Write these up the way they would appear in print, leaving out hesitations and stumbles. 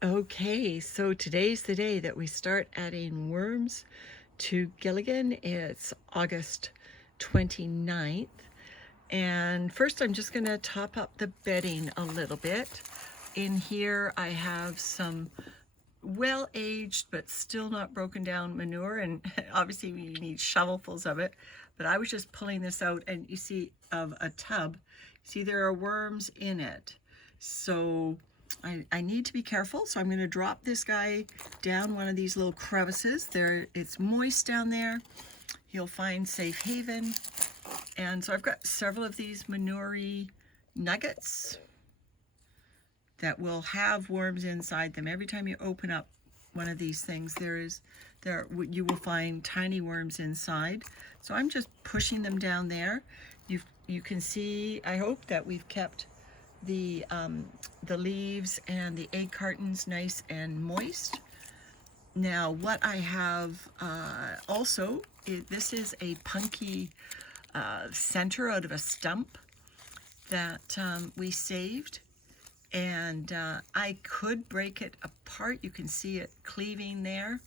Okay, so today's the day that we start adding worms to Gilligan. It's August 29th. And first I'm just gonna top up the bedding a little bit. In here I have some well-aged but still not broken down manure, and obviously we need shovelfuls of it. But I was just pulling this out and you see of a tub, see there are worms in it. So I need to be careful, so I'm going to drop this guy down one of these little crevices. It's moist down there. He'll find safe haven. And so I've got several of these manure nuggets that will have worms inside them. Every time you open up one of these things, you will find tiny worms inside. So I'm just pushing them down there. You can see, I hope, that we've kept the leaves and the egg cartons nice and moist. Now what I have this is a punky center out of a stump that we saved, and I could break it apart. You can see it cleaving there.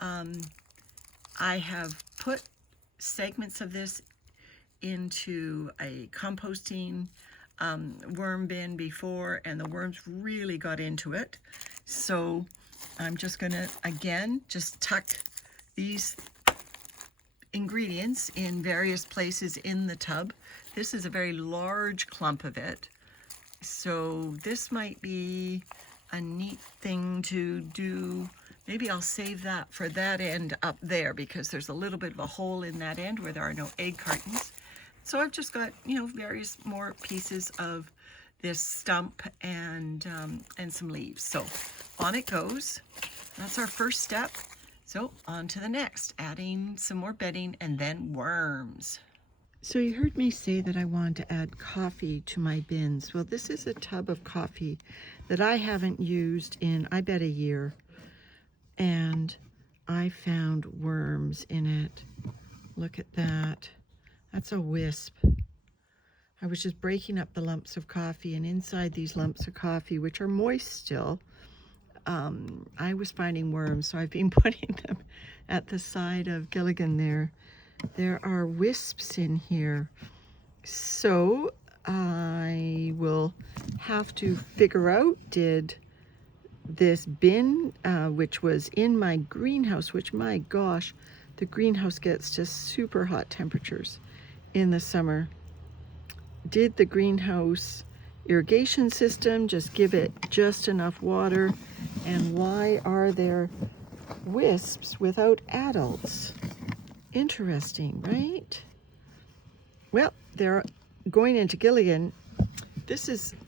I have put segments of this into a composting worm bin before, and the worms really got into it. So I'm just gonna, again, just tuck these ingredients in various places in the tub. This is a very large clump of it, so this might be a neat thing to do. Maybe I'll save that for that end up there, because there's a little bit of a hole in that end where there are no egg cartons. So I've just got, various more pieces of this stump and some leaves. So on it goes. That's our first step. So on to the next, adding some more bedding and then worms. So you heard me say that I want to add coffee to my bins. Well, this is a tub of coffee that I haven't used in, I bet, a year. And I found worms in it. Look at that. That's a wisp. I was just breaking up the lumps of coffee, and inside these lumps of coffee, which are moist still, I was finding worms, so I've been putting them at the side of Gilligan there. There are wisps in here. So I will have to figure out, did this bin, which was in my greenhouse, which, my gosh, the greenhouse gets to super hot temperatures in the summer. Did the greenhouse irrigation system just give it just enough water? And why are there wisps without adults? Interesting, right? Well, they're going into Gilligan.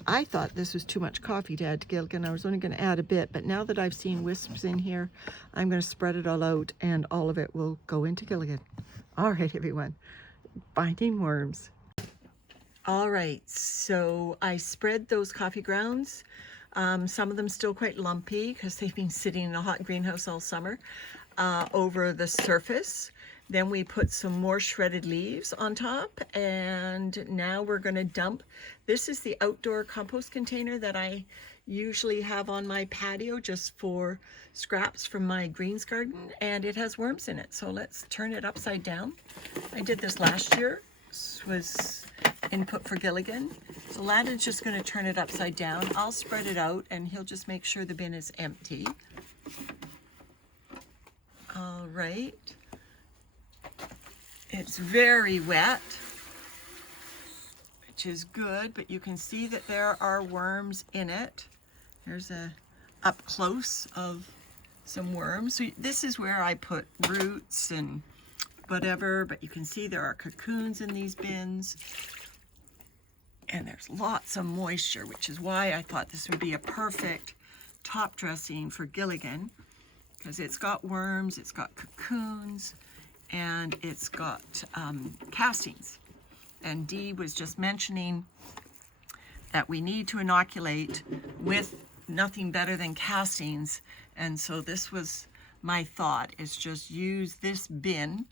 I thought this was too much coffee to add to Gilligan. I was only going to add a bit, but now that I've seen wisps in here, I'm going to spread it all out, and all of it will go into Gilligan. All right, everyone, finding worms. All right, so I spread those coffee grounds. Some of them still quite lumpy because they've been sitting in a hot greenhouse all summer, over the surface. Then we put some more shredded leaves on top, and now we're going to dump. This is the outdoor compost container that I usually have on my patio just for scraps from my greens garden, and it has worms in it. So let's turn it upside down. I did this last year. This was input for Gilligan. So Landon's just going to turn it upside down. I'll spread it out, and he'll just make sure the bin is empty. All right. It's very wet, which is good, but you can see that there are worms in it. There's a up close of some worms. So this is where I put roots and whatever, but you can see there are cocoons in these bins. And there's lots of moisture, which is why I thought this would be a perfect top dressing for Gilligan, because it's got worms, it's got cocoons, and it's got castings. And Dee was just mentioning that we need to inoculate with nothing better than castings. And so this was my thought, is just use this bin,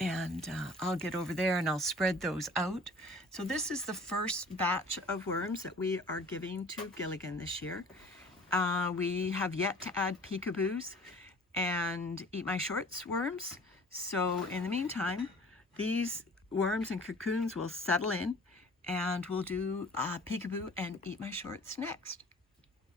and I'll get over there and I'll spread those out. So this is the first batch of worms that we are giving to Gilligan this year. We have yet to add peekaboos and eat my shorts worms. So in the meantime, these worms and cocoons will settle in, and we'll do peekaboo and eat my shorts next.